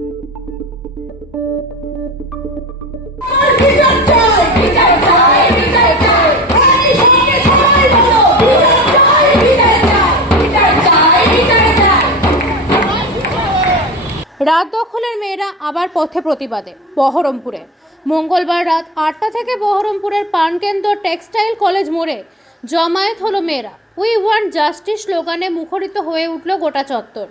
রাত দখলের মেয়েরা আবার পথে প্রতিবাদে, বহরমপুরে। মঙ্গলবার রাত আটটা থেকে বহরমপুরের পানকেন্দ্র টেক্সটাইল কলেজ মোড়ে জমায়েত হলো মেয়েরা। উই ওয়ান্ট জাস্টিস স্লোগানে মুখরিত হয়ে উঠল গোটা চত্বর।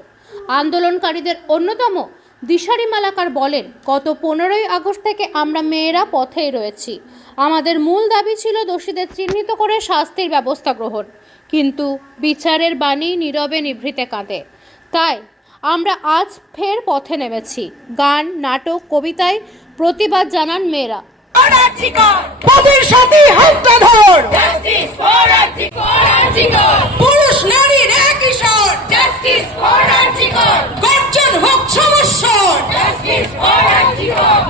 আন্দোলনকারীদের অন্যতম দিশারি মালাকার বলেন, গত পনেরোই আগস্ট থেকে আমরা মেয়েরা পথেই রয়েছি। আমাদের মূল দাবি ছিল দোষীদের চিহ্নিত করে শাস্তির ব্যবস্থা গ্রহণ। কিন্তু বিচারের বাণী নীরবে নিভৃতে কাঁদে। তাই আমরা আজ ফের পথে নেমেছি। গান, নাটক, কবিতায় প্রতিবাদ জানান মেয়েরা। সমস্যর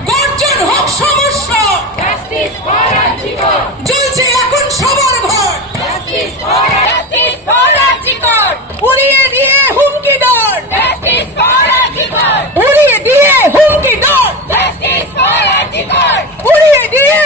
গর্জন হোক সমস্যর! জ্বলছে এখন সবার Antigone! উড়িয়ে দিয়ে হুমকি Antigone! উড়িয়ে দিয়ে হুমকি Antigone! উড়িয়ে দিয়ে